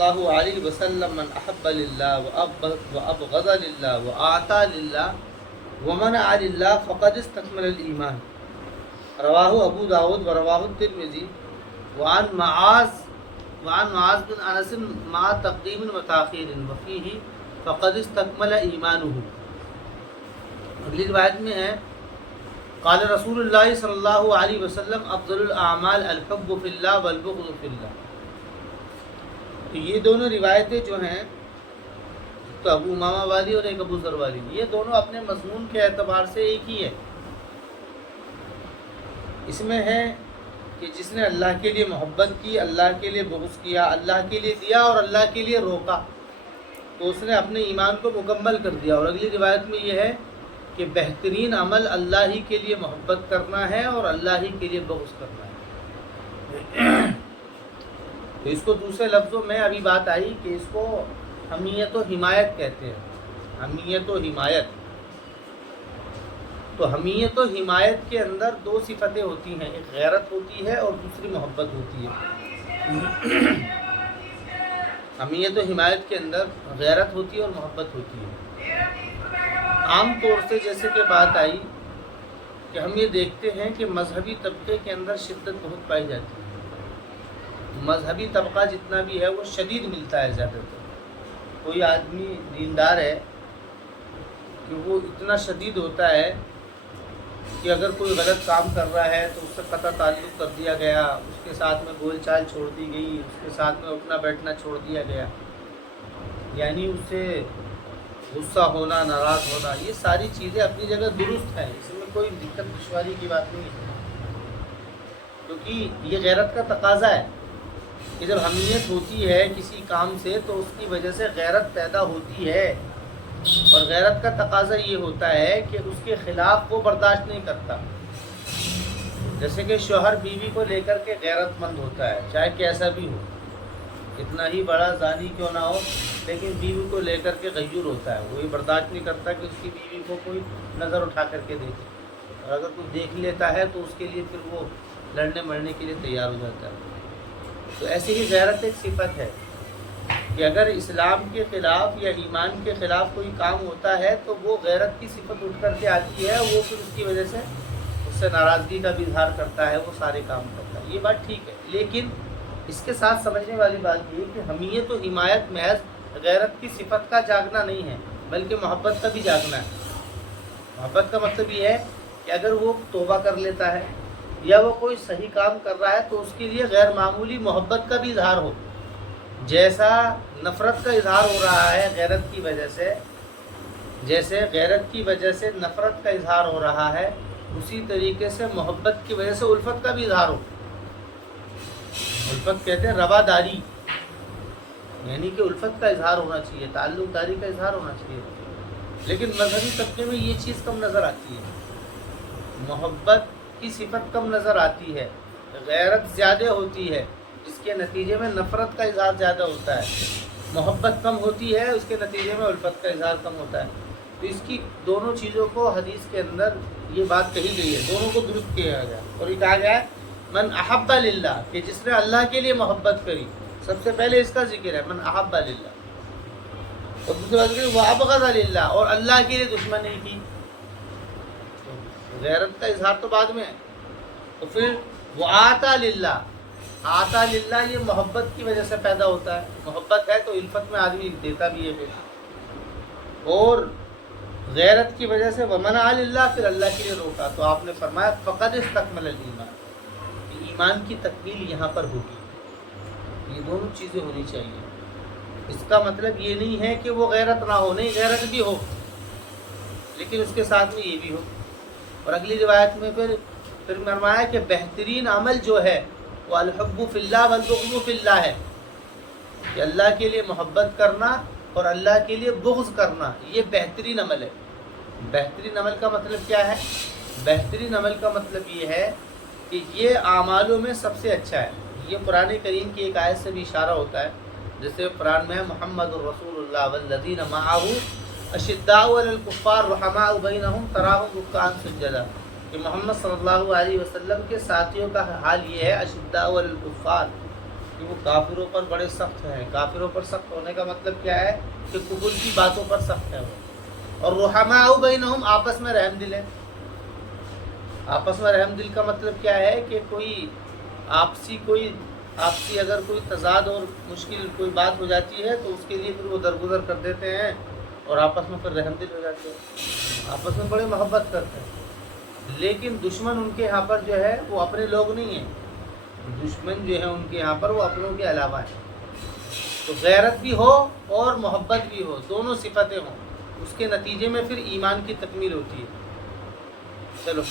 اللہ علیہ وسلم من احب للہ وابغض للہ واعطى للہ ومنع للہ فقد استکمل الایمان، رواہ ابو داود ورواہ الترمذی وعن معاذ بن انس مع تقدیم و تاخیر وفیہ فقد استکمل ایمانہ۔ اگلی روایت میں ہے قال رسول اللہ صلی اللہ علیہ وسلم افضل الاعمال الحب فی اللہ والبغض فی اللہ۔ تو یہ دونوں روایتیں جو ہیں، تو ابو امامہ والی اور ایک ابو ذر والی، یہ دونوں اپنے مضمون کے اعتبار سے ایک ہی ہے۔ اس میں ہے کہ جس نے اللہ کے لیے محبت کی، اللہ کے لیے بغض کیا، اللہ کے لیے دیا اور اللہ کے لیے روکا، تو اس نے اپنے ایمان کو مکمل کر دیا۔ اور اگلی روایت میں یہ ہے کہ بہترین عمل اللہ ہی کے لیے محبت کرنا ہے اور اللہ ہی کے لیے بغض کرنا ہے۔ تو اس کو دوسرے لفظوں میں ابھی بات آئی کہ اس کو حمیت و حمایت کہتے ہیں، حمیت و حمایت۔ تو حمیت و حمایت کے اندر دو صفتیں ہوتی ہیں، ایک غیرت ہوتی ہے اور دوسری محبت ہوتی ہے۔ حمیت و حمایت کے اندر غیرت ہوتی ہے اور محبت ہوتی ہے۔ عام طور سے جیسے کہ بات آئی کہ ہم یہ دیکھتے ہیں کہ مذہبی طبقے کے اندر شدت بہت پائی جاتی ہے۔ مذہبی طبقہ جتنا بھی ہے وہ شدید ملتا ہے زیادہ تر۔ کوئی آدمی دیندار ہے کہ وہ اتنا شدید ہوتا ہے کہ اگر کوئی غلط کام کر رہا ہے تو اس سے قطع تعلق کر دیا گیا، اس کے ساتھ میں بول چال چھوڑ دی گئی، اس کے ساتھ میں اٹھنا بیٹھنا چھوڑ دیا گیا، یعنی اس سے غصہ ہونا، ناراض ہونا، یہ ساری چیزیں اپنی جگہ درست ہیں، اس میں کوئی دقت دشواری کی بات نہیں ہے، کیونکہ یہ غیرت کا تقاضا ہے کہ جب حمیت ہوتی ہے کسی کام سے تو اس کی وجہ سے غیرت پیدا ہوتی ہے، اور غیرت کا تقاضا یہ ہوتا ہے کہ اس کے خلاف وہ برداشت نہیں کرتا۔ جیسے کہ شوہر بیوی کو لے کر کے غیرت مند ہوتا ہے، چاہے کیسا بھی ہو، کتنا ہی بڑا زانی کیوں نہ ہو، لیکن بیوی کو لے کر کے غیور ہوتا ہے، وہ یہ برداشت نہیں کرتا کہ اس کی بیوی کو کوئی نظر اٹھا کر کے دیکھے، اور اگر کوئی دیکھ لیتا ہے تو اس کے لیے پھر وہ لڑنے مرنے کے لیے تیار ہو جاتا ہے۔ تو ایسی ہی غیرت ایک صفت ہے کہ اگر اسلام کے خلاف یا ایمان کے خلاف کوئی کام ہوتا ہے تو وہ غیرت کی صفت اٹھ کر کے آتی ہے، وہ پھر اس کی وجہ سے اس سے ناراضگی کا بھی اظہار کرتا ہے، وہ سارے کام کرتا ہے۔ یہ بات ٹھیک ہے، لیکن اس کے ساتھ سمجھنے والی بات یہ کہ حمیت و حمایت محض غیرت کی صفت کا جاگنا نہیں ہے، بلکہ محبت کا بھی جاگنا ہے۔ محبت کا مطلب یہ ہے کہ اگر وہ توبہ کر لیتا ہے یا وہ کوئی صحیح کام کر رہا ہے تو اس کے لیے غیر معمولی محبت کا بھی اظہار ہو، جیسا نفرت کا اظہار ہو رہا ہے غیرت کی وجہ سے، جیسے غیرت کی وجہ سے نفرت کا اظہار ہو رہا ہے، اسی طریقے سے محبت کی وجہ سے الفت کا بھی اظہار ہو۔ الفت کہتے ہیں رواداری، یعنی کہ الفت کا اظہار ہونا چاہیے، تعلق داری کا اظہار ہونا چاہیے، لیکن مذہبی طبقے میں یہ چیز کم نظر آتی ہے، محبت کی صفت کم نظر آتی ہے، غیرت زیادہ ہوتی ہے، جس کے نتیجے میں نفرت کا اظہار زیادہ ہوتا ہے، محبت کم ہوتی ہے، اس کے نتیجے میں الفت کا اظہار کم ہوتا ہے۔ تو اس کی دونوں چیزوں کو حدیث کے اندر یہ بات کہی گئی ہے، دونوں کو درست کیا گیا، اور یہ کہا گیا ہے من احب للہ، کہ جس نے اللہ کے لیے محبت کری، سب سے پہلے اس کا ذکر ہے من احب للہ، اور دوسری بات کہ وابغض للہ، اور اللہ کے لیے دشمنی کی۔ غیرت کا اظہار تو بعد میں ہے، تو پھر وآتا للہ، آتا للہ یہ محبت کی وجہ سے پیدا ہوتا ہے، محبت ہے تو الفت میں آدمی دیتا بھی ہے پھر، اور غیرت کی وجہ سے ومنع للہ، پھر اللہ کے لیے روکا، تو آپ نے فرمایا فقد استکمل الایمان، ایمان کی تکمیل یہاں پر ہوگی۔ یہ دونوں چیزیں ہونی چاہیے۔ اس کا مطلب یہ نہیں ہے کہ وہ غیرت نہ ہو، نہیں، غیرت بھی ہو، لیکن اس کے ساتھ میں یہ بھی ہو۔ اور اگلی روایت میں پھر فرمایا کہ بہترین عمل جو ہے وہ الحب فی اللہ والبغض فی اللہ ہے، کہ اللہ کے لیے محبت کرنا اور اللہ کے لیے بغض کرنا، یہ بہترین عمل ہے۔ بہترین عمل کا مطلب کیا ہے؟ بہترین عمل کا مطلب یہ ہے کہ یہ اعمالوں میں سب سے اچھا ہے۔ یہ قرآن کریم کی ایک آیت سے بھی اشارہ ہوتا ہے، جیسے قرآن میں ہے محمد الرسول اللہ والذین معہ اشداء علی الکفار رحماء بینہم تراہم رکعا سجدا، کہ محمد صلی اللہ علیہ وسلم کے ساتھیوں کا حال یہ ہے اشداء علی الکفار، کہ وہ کافروں پر بڑے سخت ہیں. کافروں پر سخت ہونے کا مطلب کیا ہے؟ کہ کفر کی باتوں پر سخت ہے وہ. اور رحماء بینہم آپس میں رحم دل ہے. آپس میں رحم دل کا مطلب کیا ہے؟ کہ کوئی آپسی اگر کوئی تضاد اور مشکل کوئی بات ہو جاتی ہے تو اس کے لیے پھر وہ درگزر کر دیتے ہیں اور آپس میں پھر رحم دل ہو جاتے ہیں. آپس میں بڑے محبت کرتے ہیں. لیکن دشمن ان کے یہاں پر جو ہے وہ اپنے لوگ نہیں ہیں. دشمن جو ہے ان کے یہاں پر وہ اپنوں کے علاوہ ہے. تو غیرت بھی ہو اور محبت بھی ہو، دونوں صفتیں ہوں، اس کے نتیجے میں پھر ایمان کی تکمیل ہوتی ہے. چلو.